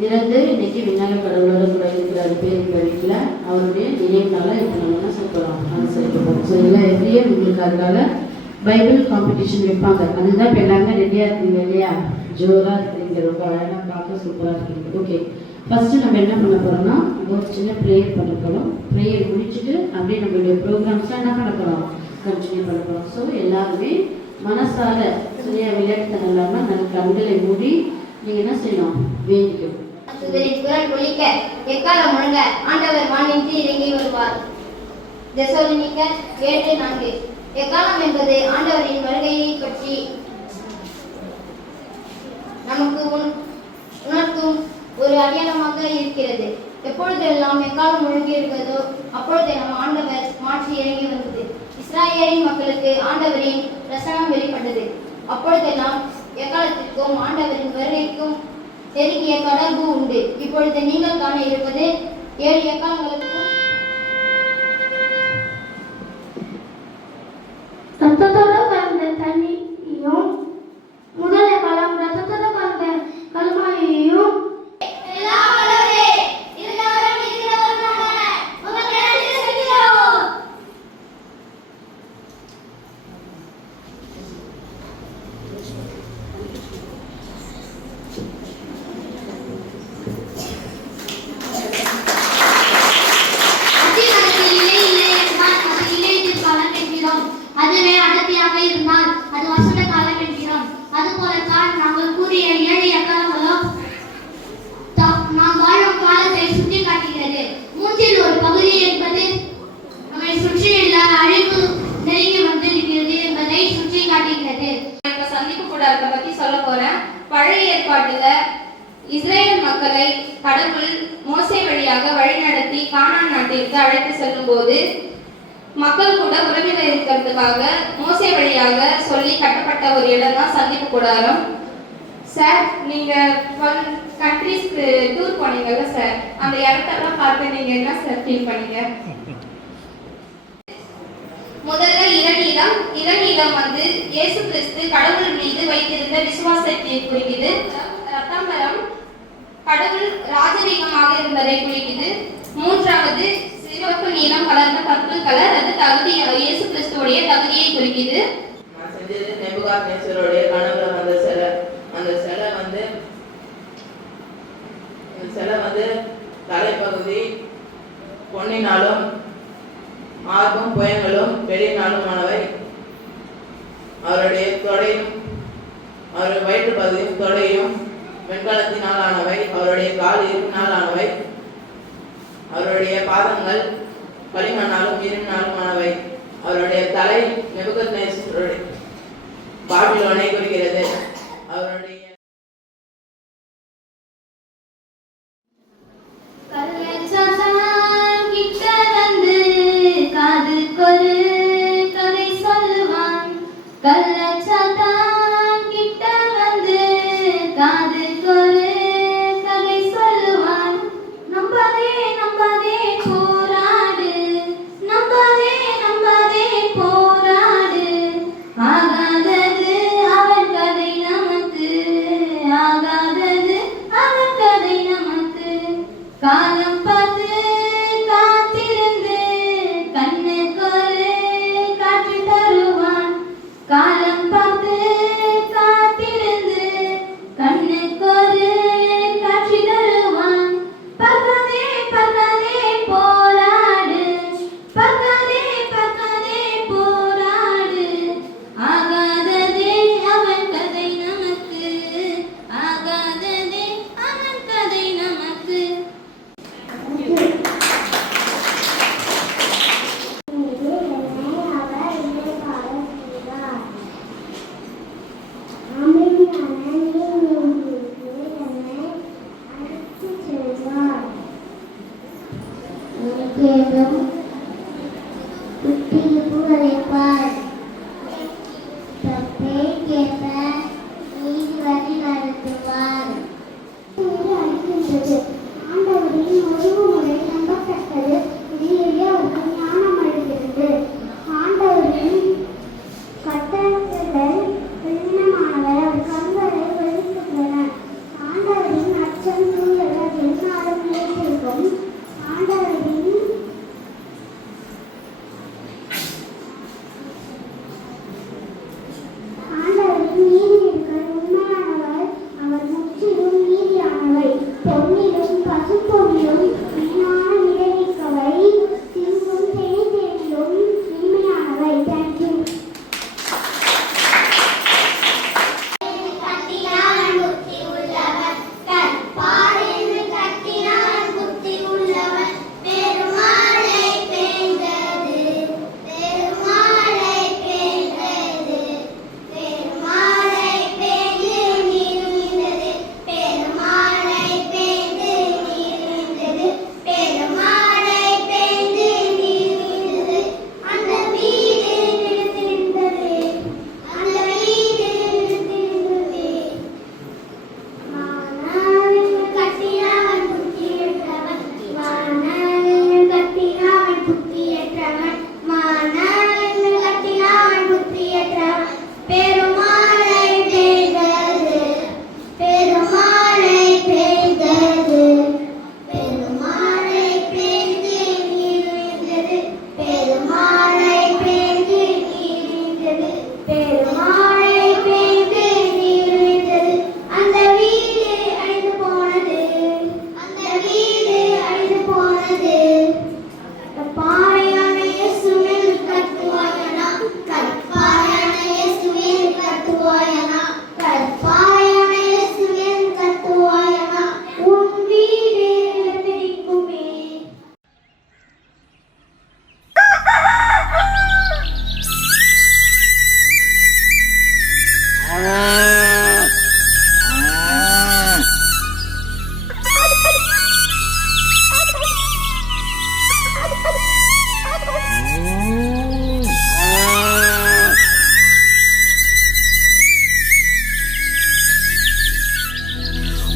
இறந்து இன்னைக்கு விஞ்ஞான கடவுளோட கூட இருக்கிறாரு பேர் எங்கள் வீட்டில். அவருடைய நினைவுனால இப்போ நம்ம என்ன சொல்கிறோம் அனுசரிக்கப்போம். சரிங்களா? எவ்ரி இயர் உங்களுக்கு அதனால பைபிள் காம்படிஷன் வைப்பாங்க. அதுதான் இப்போ எல்லாமே ரெடியாக இருக்கீங்க இல்லையா? ஜோராக இருக்கிறீங்க, ரொம்ப அழகாக பார்க்க சூப்பராக இருக்கீங்க. ஓகே, ஃபஸ்ட்டு நம்ம என்ன பண்ண போகிறோம்னா ஒரு சின்ன ப்ரேயர் பண்ண போகிறோம். ப்ரேயர் முடிச்சுட்டு அப்படியே நம்மளுடைய ப்ரோக்ராம்ஸ்லாம் என்ன பண்ண போகிறோம் கண்டினியூ பண்ண போகிறோம். ஸோ எல்லாருமே மனசார சரியா விளையாட்டுத்தனம் இல்லாமல் நல்ல கண்களை மூடி நீங்கள் என்ன செய்யணும் வேண்டிக்கணும். குரல் ஒலிக்க எக்காலம் முழங்க ஆண்டவர் வானின்றி இறங்கி வருவார். தெசலோனிக்கர் 7:4. எக்காலம் என்பது ஆண்டவரின் வருகையை பற்றி நமக்கு உணர்த்தும் ஒரு அடையாளமாக இருக்கிறது. எப்பொழுதெல்லாம் எக்காலம் முழங்கி இருக்கிறதோ அப்பொழுதெல்லாம் ஆண்டவர் மாற்றி இறங்கி வந்தது. இஸ்ராயேலின் மக்களுக்கு ஆண்டவரின் பிரசனம் வெளிப்பட்டது. அப்பொழுதெல்லாம் எக்காலத்திற்கும் ஆண்டவரின் வருகைக்கும் நெருங்கிய தொடர்பு உண்டு. இப்பொழுது நீங்கள் காண இருப்பது 7 எக்காலங்களுக்கும் ரத்தத்தோட கலந்த தண்ணியும் முதல் எக்காலம் ரத்தத்தோட கலந்த கல்மாயையும் அதுவே அடர்த்தியாக இருந்தால் அது வசந்த காலம் என்கிறோம். அதுபோலத்தான் நாங்கள் கூறிய 7 எக்காலங்களும் நாம் வாழும் காலத்தை சுட்டி காட்டுகிறது. மூன்றில் ஒரு பகுதி என்பது நம்மை சுற்றியுள்ள அழிவு நெருங்கி வந்திருக்கிறது என்பதை சுட்டி காட்டுகிறது. இப்ப சந்திப்பு கூடாரத்தை பத்தி சொல்ல போறேன். பழைய ஏற்பாட்டுல இஸ்ரேல் மக்களை கடவுள் மோசே வழியாக வழிநடத்தி கானான் நாட்டிற்கு அழைத்து செல்லும் போது மக்கள் கூட உறவினர் இருக்கிறதுக்காக மோசே வழியாக சொல்லி கட்டப்பட்ட ஒரு இடம் தான் சந்திப்பு கூடாரம். சார், நீங்க 12 கண்ட்ரீஸ்க்கு டூர் போனீங்கல்ல சார், அந்த இடத்தெல்லாம் பார்த்து நீங்க என்ன சார் ஃபீல் பண்ணீங்க? முதல்ல இளநீலம் வந்து இயேசு கிறிஸ்து கடவுள் மீது வைத்திருந்த விசுவாசத்தை குறிக்குது. ரத்தாம்பரம் கடவுள் ராஜரீகமாக இருந்ததை குறிக்குது. மூன்றாவது சிவப்பு நீலம் கலர்ந்த பர்பிள் கலர், அது தகுதி இயேசு கிறிஸ்துவோடைய தகுதியை குறிக்குது. நான் செஞ்சது நேபுகாத்நேசருடைய கனவுல வந்த சிலை. அந்த சிலை வந்து தலைப்பகுதி பொன்னினாலும் மார்பும் புயங்களும் வெளியினாலுமானவை. அவருடைய தொடையும் அவருடைய வயிற்று பகுதியும் தொடையும் வெண்கலத்தினால் ஆனவை. அவருடைய கால் இரும்பினால் ஆனவை. அவருடைய பாதங்கள் களிமண்ணாலும் இரும்பினாலும் ஆனவை. அவருடைய தலை நேபுகாத்நேசருடைய பாபிலோனை குறிக்கிறது. அவருடைய காது கொரு கதை சொல்லுவான். கள்ளச்சாத்தான் கிட்ட வந்து காது கொரு கதை சொல்லுவான். நம்பாதே நம்பாதே போராடு, நம்பாதே நம்பாதே போராடு. ஆகாதது அவன் கதை நமக்கு, ஆகாதது அவன் கதை நமக்கு. காலம் பார்த்து காத்திருந்து கண்ணுக்கொரு காட்சி தருவான். காலம் பார்த்து காத்திருந்து கண்ணுக்கொரு காட்சி தருவான். பறக்காதே பறக்காதே போராடு, பறக்காதே பறக்காதே போராடு. ஆகாததே அவன் கதை நமக்கு, ஆகாததே அவன் கதை நமக்கு.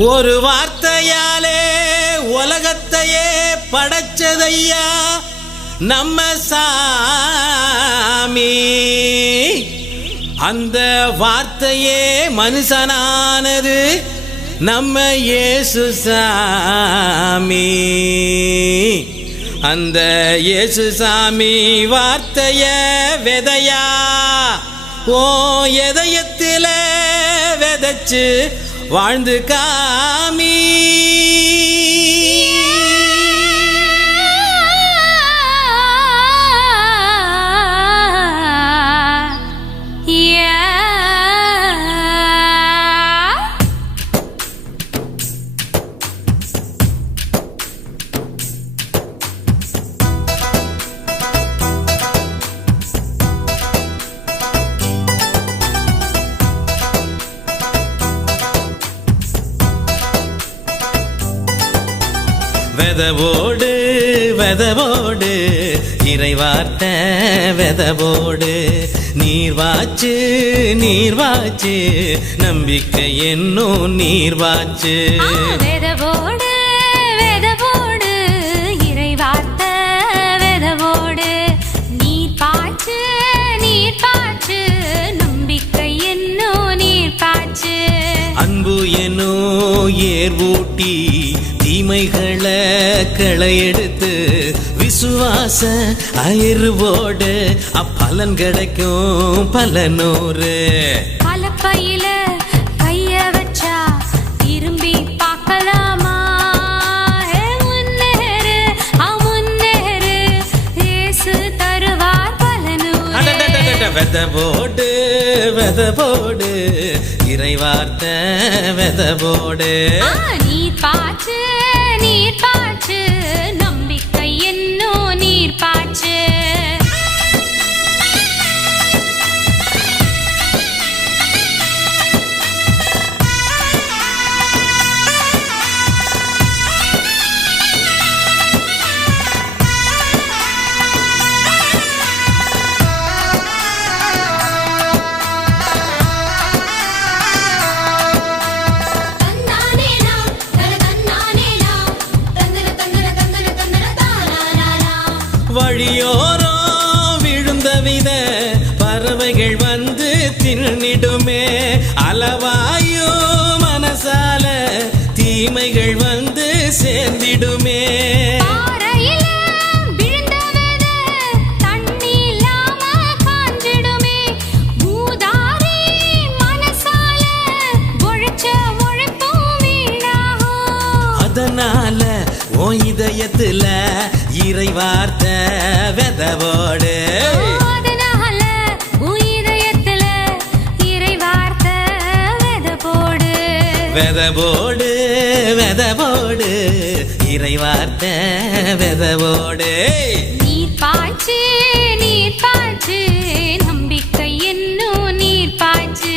ஒரு வார்த்தையாலே உலகத்தையே படைச்சதையா நம்ம சாமி. அந்த வார்த்தையே மனுஷனானது நம்ம இயேசு சாமி. அந்த இயேசு சாமி வார்த்தைய விதையா ஓ இதயத்தில விதைச்சு வாழ்ந்து காமி. வெதவோடு வெதவோடு இறைவார்த்தை வெதவோடு நீர்வாச்சு நீர்வாச்சு நம்பிக்கை என்னும் நீர்வாச்சு. வெதவோடு வெதவோடு இறைவார்த்தை வெதவோடு நீர்ப்பாச்சு நீர்ப்பாச்சு நம்பிக்கை என்னும் நீர்ப்பாச்சு. அன்பு என்னோ ஏர்வூட்டி தீமைகளை களையெடுத்து விசுவாச அயர்வோடு அப்பலன் கிடைக்கும் பலனூறு. பலப்பையில கைய வச்சா திரும்பி பார்க்கலாமா? முன்னேறு முன்னேறு இயேசு தருவார் பலனூறு. வெதவோடு வெதவோடு இறைவார்த்தை வெதவோடு நீர்ப்பாச்சு நீர்ப்பாச்சு நம்பிக்கை என்னும் நீர்ப்பாச்சு. வழியோரம் விழுந்த வித பறவைகள் வந்து தின்னிடுமே. அளவாயோ மனசால தீமைகள் வந்து சேர்ந்திடுமே. அதனால ஓ இதயத்துல இறைவார்த்தை வெதவோடு. அதனால உயிரயத்துல இறைவார்த்தை வெதவோடு. வெதவோடு வெதவோடு இறைவார்த்தை வெதவோடு. நீர்ப்பாச்சு நீர்ப்பாச்சு நம்பிக்கை என்னும் நீர்ப்பாச்சு.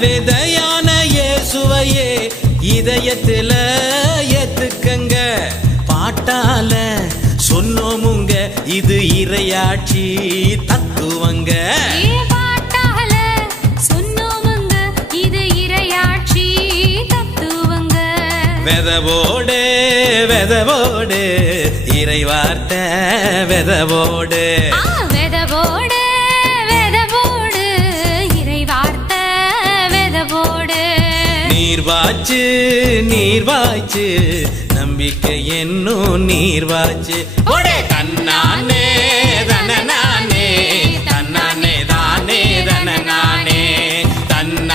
விதையான இயேசுவையே இதயத்துல ஏத்துக்கங்க. பாட்டால சொன்னோமுங்க இது இறையாட்சி தத்துவங்க. பாட்டால சொன்னோமுங்க இது இறையாட்சி தத்துவங்க. வெதவோடு வெதவோடு இறைவார்த்தை வெதவோடு. வெதவோடு வெதவோடு இறைவார்த்தை வெதவோடு. நீர்வாச்சு நீர்வாச்சு நம்பிக்கை என்னும் நீர்வாச்சு. தன்னானே தனநானே தன்னானே தானே தனநானே தன்ன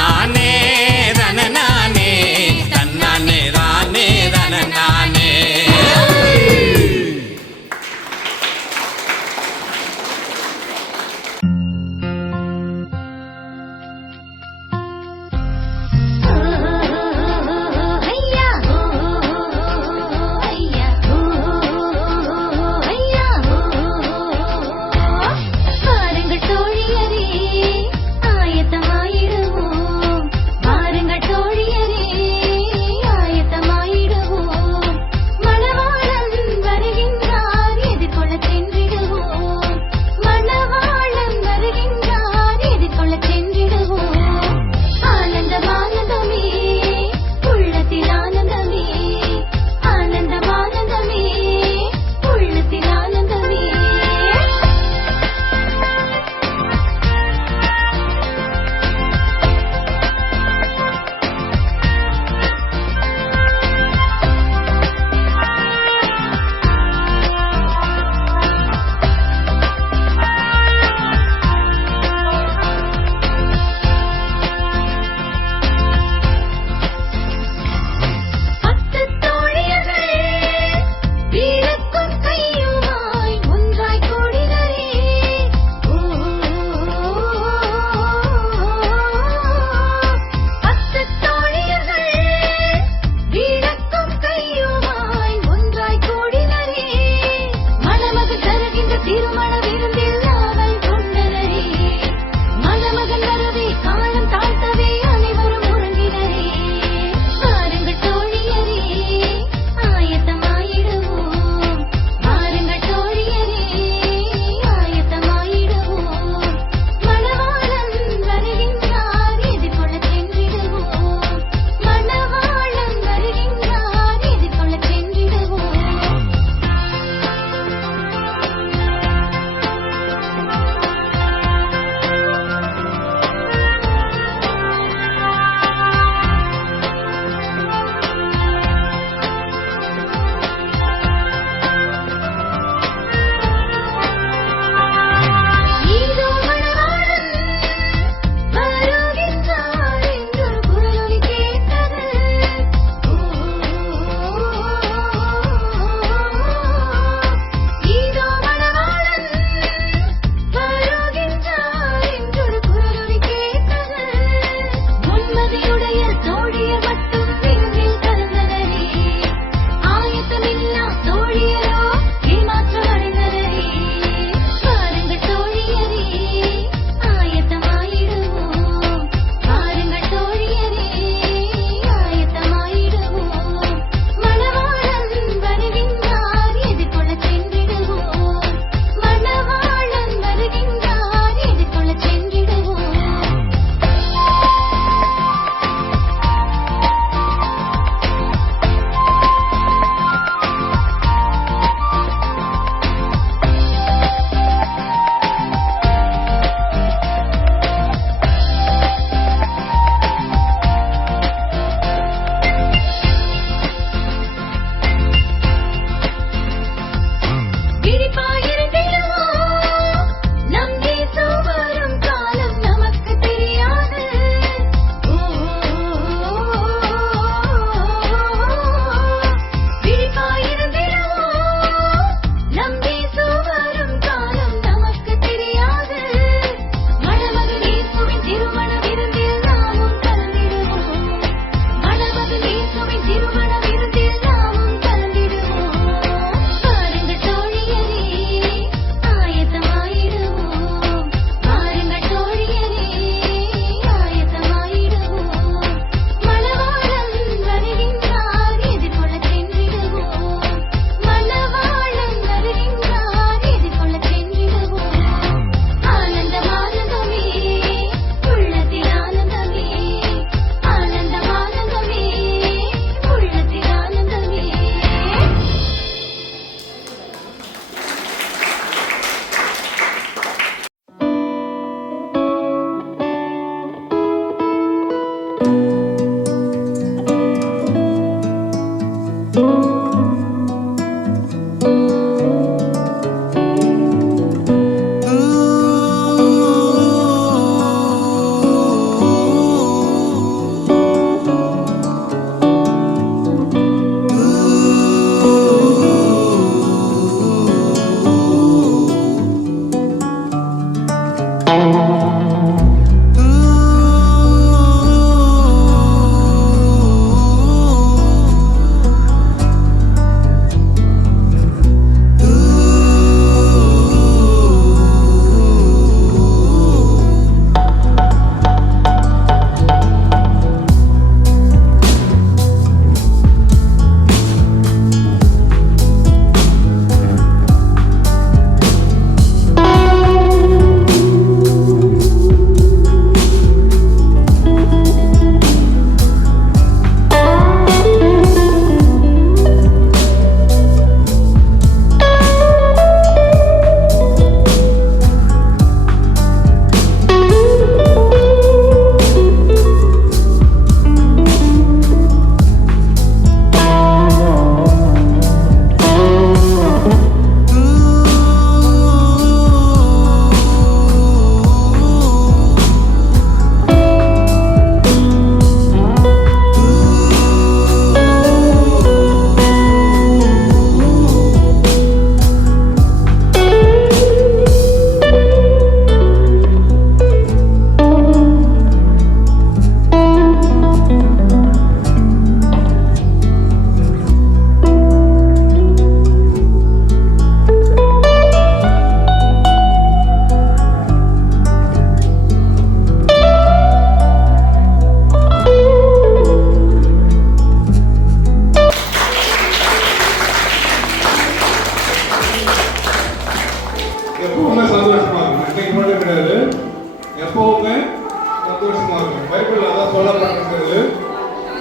பைபிள் அதான் சொல்லப்பட்டிருக்கிறது.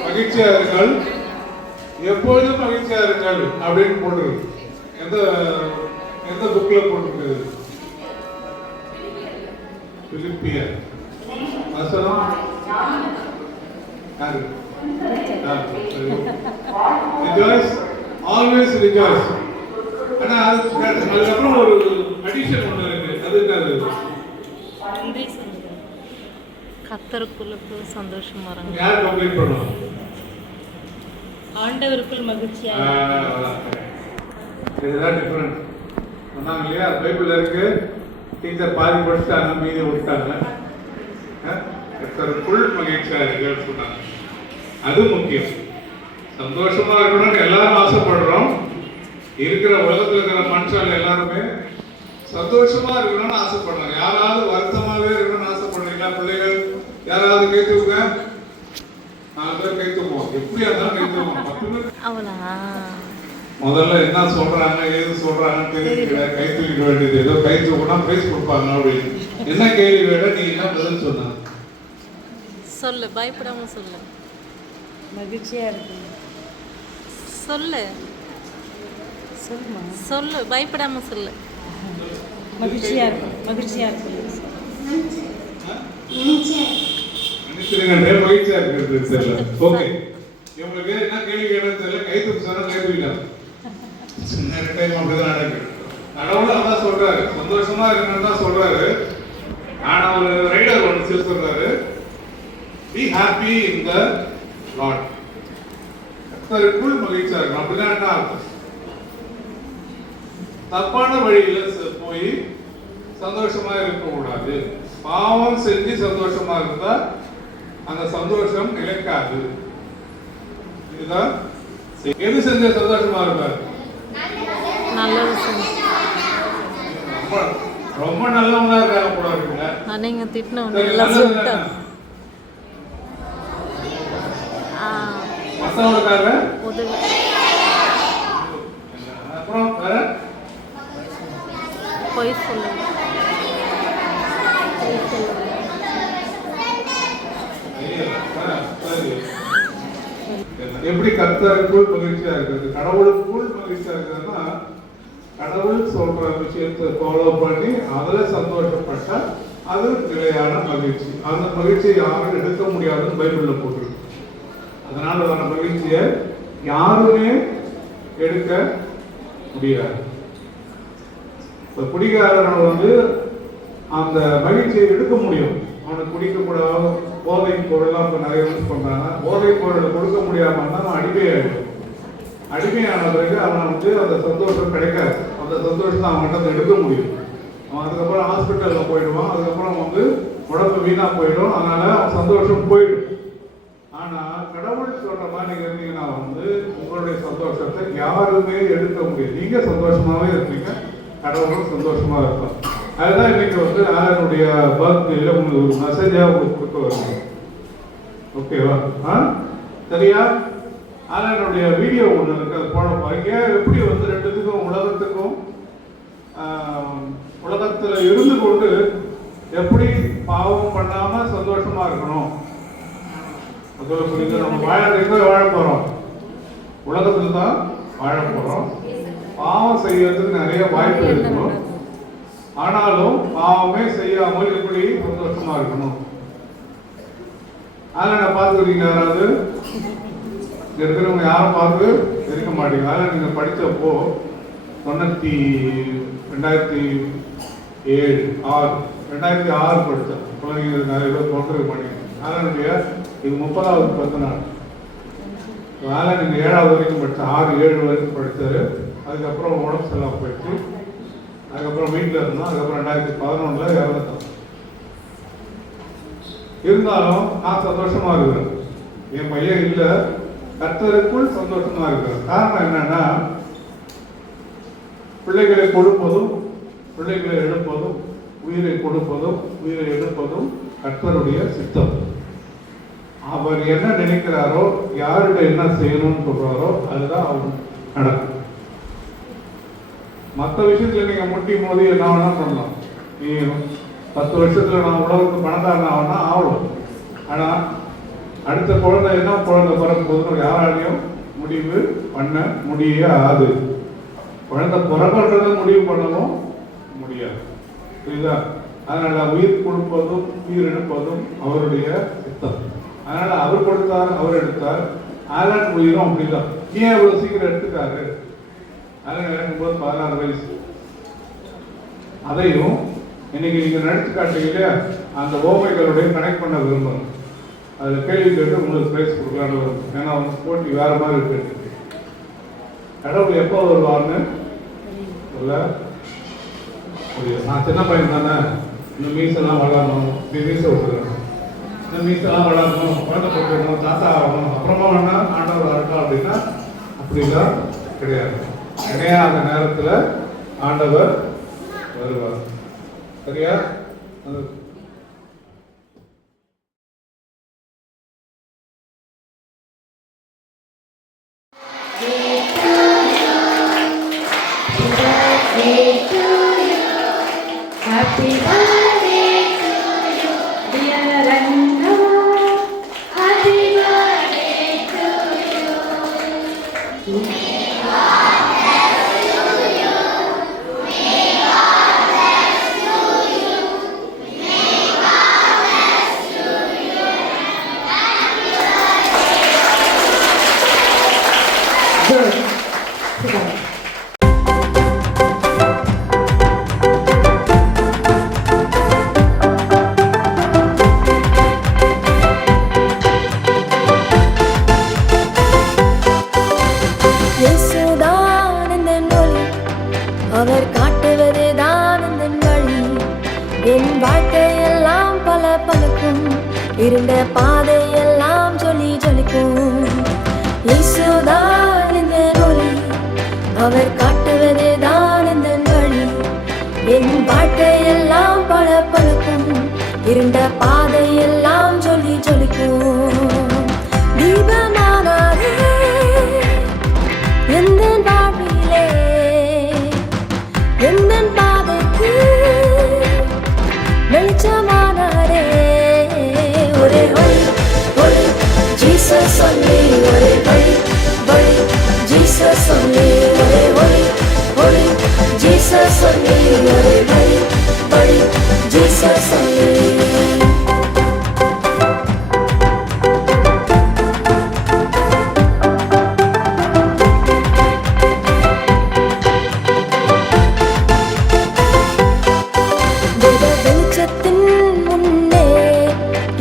மகிழ்ச்சியா இருங்கள், எப்பொழுதும் மகிழ்ச்சியா இருங்கள் அப்படின்னு போட்டிருக்கு. எந்த புக்ல போட்டிருக்கு? பிலிப்பியர் வசனம் rejoice, always rejoice. ஆனா அதுக்கப்புறம் ஒரு அடிஷன் ஒன்று இருக்கு. அது என்னது? கர்த்தருக்குள்ள சந்தோஷமா இருங்க. யார் கம்ப்ளீட் பண்ணுவோம்? ஆண்டவருக்குள் மகிழ்ச்சியா இதுதான் டிஃபரெண்ட் சொன்னாங்க இல்லையா? பைபிள்ல இருக்கு. டீச்சர் பாதி படிச்சுட்டாங்க, மீதி விட்டாங்க. கர்த்தருக்குள் மகிழ்ச்சியா இருக்குன்னு சொன்னாங்க. அது முக்கியம். சந்தோஷமா இருக்கணும்னு எல்லாரும் ஆசைப்படுறோம். இருக்கிற உலகத்துல இருக்கிற மனுஷால் எல்லாருமே சந்தோஷமா இருக்கணும்னு ஆசைப்படுறாங்க. யாராவது வருத்தமாவே இருக்கணும்னு ஆசைப்படுறீங்களா? பிள்ளைகள் யாராவது கை தூக்குங்க. 4 பேர் கை தூக்குவோம். எப்படியா இருந்தாலும் கை தூக்குவோம். 10 பேர் முதல்ல என்ன சொல்றாங்க, ஏது சொல்றாங்கன்னு தெரிஞ்சுக்கிற கை தூக்கிட வேண்டியது. ஏதோ கை தூக்குனா பிரைஸ் கொடுப்பாங்க அப்படின்னு. என்ன கேள்வி வேட நீங்க என்ன பதில் சொன்னாங்க? சொல்லு, பயப்படாம சொல்லு. மகிழ்ச்சியா இருக்கு. சொல்லு சொல்லுமா, சொல்லு, பயப்படாம சொல்லு. மகிழ்ச்சியா இருக்கு, மகிழ்ச்சியா இருக்கு. மகிழ்ச்சியா இருக்கிறது தெரியல. ஓகே, இவங்களுக்கு என்ன கேள்வி கேட்டது தெரியல. கை தூக்கு சொன்னா கை தூக்கிட்டாங்க. சின்ன டைம் அப்படிதான் நடக்குது. கடவுள் அதான் சொல்றாரு, சந்தோஷமா இருக்கணும்னு தான் சொல்றாரு. ஆனா ஒரு ரைடர் ஒன்று சொல்றாரு, be happy in the Lord. கர்த்தருக்குள் மகிழ்ச்சியா இருக்கணும். அப்படின்னா என்ன அர்த்தம்? தப்பான வழியில போய் சந்தோஷமா இருக்க கூடாது. பாவம் செஞ்சு சந்தோஷமா இருந்தா அந்த சந்தோஷம் நிலைக்காது. இதுதான் எது செஞ்ச சந்தோஷமா இருப்பாரு? ரொம்ப நல்லவங்களா இருக்காங்க கூட இருக்குங்க. நீங்க திட்டினவங்க மற்றவங்களுக்காக அப்புறம் வேற பொய் சொல்லுங்க. எப்படி கர்த்தருக்குள் மகிழ்ச்சியா இருக்கிறது? கடவுளுக்குள் மகிழ்ச்சியா இருக்கிறதுனா கடவுள் சொல்ற விஷயத்தை ஃபாலோ பண்ணி அதுல சந்தோஷப்பட்டா அது நிலையான மகிழ்ச்சி. அந்த மகிழ்ச்சியை யாரும் எடுக்க முடியாதுன்னு பைபிள்ல போட்டிருக்கு. அதனால வர மகிழ்ச்சியை யாருமே எடுக்க முடியாது. குடிகாரன் வந்து அந்த மகிழ்ச்சியை எடுக்க முடியும். அவனுக்கு குடிக்கக்கூடாது, போதை பொருள்லாம் இப்போ நிறைய யூஸ் பண்ணுறாங்க. போதை பொருள் கொடுக்க முடியாமல் அவன் அடிமையாயிடும். அடிமையான பிறகு அவன் வந்து அந்த சந்தோஷம் கிடைக்காது. அந்த சந்தோஷத்தை அவன்கிட்ட எடுக்க முடியும். அவன் அதுக்கப்புறம் ஹாஸ்பிட்டலில் போயிடுவான். அதுக்கப்புறம் வந்து உடம்பு வீணாக போயிடும். அதனால அவன் சந்தோஷம் போயிடும். ஆனால் கடவுள் சொல்ற மாதிரி நீங்கள் இருந்தீங்கன்னா வந்து உங்களுடைய சந்தோஷத்தை யாருமே எடுக்க முடியாது. நீங்கள் சந்தோஷமாகவே இருப்பீங்க, கடவுளும் சந்தோஷமா இருப்பான். அதுதான் இன்னைக்கு வந்து ஆலனுடைய பர்த்டேல உங்களுக்கு ஒரு மெசேஜா உங்களுக்கு கொடுக்க வருங்க. ஓகேவா? சரியா? ஆலனுடைய வீடியோ ஒன்று இருக்கு, அது போட பாருங்க. எப்படி வந்து ரெண்டுத்துக்கும் உலகத்துல இருந்து கொண்டு எப்படி பாவம் பண்ணாம சந்தோஷமா இருக்கணும். நம்ம வாழ போறோம், உலகத்துல தான் வாழ போறோம். பாவம் செய்யறதுக்கு நிறைய வாய்ப்பு இருக்கணும். ஆனாலும் பாவமே செய்யாமல் எப்படி சந்தோஷமா இருக்கணும். அதனால பார்த்துக்கிறீங்க. யாராவது இருக்கிறவங்க யாரும் பார்த்து இருக்க மாட்டீங்க. அதனால நீங்க படிச்சப்போ 2006 படித்தேன். குழந்தைங்க நிறைய பேர் பிறந்திருக்க மாட்டீங்க. அதனுடைய இது 30வது பிறந்த நாள். அதனால நீங்க 7வது வரைக்கும் படித்தேன். 6-7 வரைக்கும் படித்தாரு. அதுக்கப்புறம் உடம்பு செல்லாம போயிடுச்சு. அதுக்கப்புறம் வீட்டில் இருந்தோம். அதுக்கப்புறம் 2011 இறந்துட்டோம். இருந்தாலும் நான் சந்தோஷமா இருக்கிறேன். என் பையன் இல்லை, கர்த்தருக்குள் சந்தோஷமா இருக்கிறேன். காரணம் என்னன்னா, பிள்ளைகளை கொடுப்பதும் பிள்ளைகளை எடுப்பதும் உயிரை கொடுப்பதும் உயிரை எடுப்பதும் கர்த்தருடைய சித்தம். அவர் என்ன நினைக்கிறாரோ, யாருடைய என்ன செய்யணும்னு சொல்றாரோ அதுதான் அவர் நடக்கும். மற்ற விஷயத்துல நீங்க முட்டி மோதி என்ன வேணா பண்ணலாம். நீ 10 வருஷத்துல நான் உலகத்துக்கு பணக்காரன் ஆகணும்னா ஆகணும். ஆனால் அடுத்த குழந்தை என்ன குழந்தை பிறக்கும்போது யாராலையும் முடிவு பண்ண முடியாது. குழந்தை பிறக்கிறத முடிவு பண்ணவும் முடியாது. புரியுதா? அதனால உயிர் கொடுப்பதும் உயிர் எடுப்பதும் அவருடைய சித்தம். அதனால அவர் கொடுத்தார், அவர் எடுத்தார். ஆலன் உயிரும் அப்படிதான். ஏன் அவ்வளவு சீக்கிரம் எடுத்துட்டாரு? ஆலன் இறக்கும்போது 16 வயசு. அதையும் இன்னைக்கு நீங்க நடிச்சு காட்டுறீங்க. அந்த ஓமைகளுடைய கனெக்ட் பண்ண விரும்புகிறோம். அதில் கேள்வி கேட்டு உங்களுக்கு பிரைஸ் கொடுக்கலான்னு வரும். ஏன்னா அவங்க போட்டி வேற மாதிரி இருக்கு. கடவுள் எப்போ வருவார்னு சொல்ல முடியும். நான் சின்ன பையன் தானே, இந்த மீசெல்லாம் வளரணும், மீசை விட்டுறேன், இந்த மீசெல்லாம் வளரணும், குழந்தை போட்டுக்கணும், தாத்தா ஆகணும், அப்புறமா வேணா ஆண்டவர் வரட்டும் அப்படின்னா அப்படிலாம் கிடையாது. கிடையாத நேரத்தில் ஆண்டவர் வருவார். சரியா? Happy birthday to you, dear Ranga. Happy birthday to you. May God bless you. May God bless you. May God bless you. Happy birthday. Good. Sit down. அவர் காட்டுவது தான் இந்த வழி. என் வாழ்க்கையெல்லாம் பல பலக்கும், இருந்த பாதையெல்லாம் ஜொலி ஜொலிக்கும். இயேசுதான் இந்த ஒளி, அவர் காட்டுவது தான் இந்த வழி. என் வாழ்க்கையெல்லாம் பல பலக்கும், இருந்த பாதையெல்லாம் ஜொலி ஜொலிக்கும். தீபமானாரே எந்த வாழ்விலே, எந்தன் பாதைக்கு வெளிச்சமானாரே. ஒரே வழி வழி ஜீசஸ் சொல்லி, ஒரே வழி வழி ஜீசஸ் சொல்லி, ஒரே வழி வழி ஜீசஸ் சொல்லி, ஒரே வழி வழி ஜீசஸ் சொல்லி.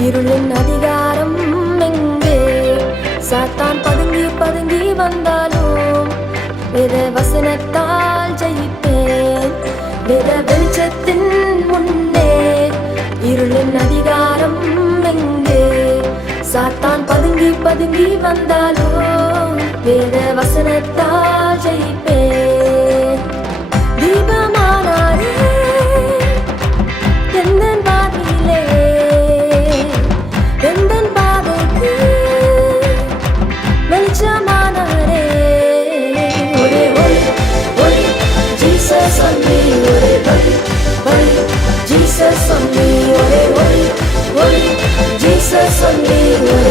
இருளின் அதிகாரம் எங்கே? சாத்தான் பதுங்கி பதுங்கி வந்தாலும் வேத வசனத்தால் ஜெயிப்பேன். வேத வெளிச்சத்தின் முன்னே இருளின் அதிகாரம் எங்கே? சாத்தான் பதுங்கி பதுங்கி வந்தாலும் வேத வசனத்தால் ஜெயிப்பேன். தீபமானாரே எந்தன் பாதையிலே, எந்தன் பாதைக்கு வெளிச்சமானாரே. ஒரே ஒளி ஒளி ஜீசஸ் சொல்லி, ஒரே வழி வழி ஜீசஸ் சொல்லி, ஒரே ஒளி ஒளி ஜீசஸ் சொல்லி, ஒரே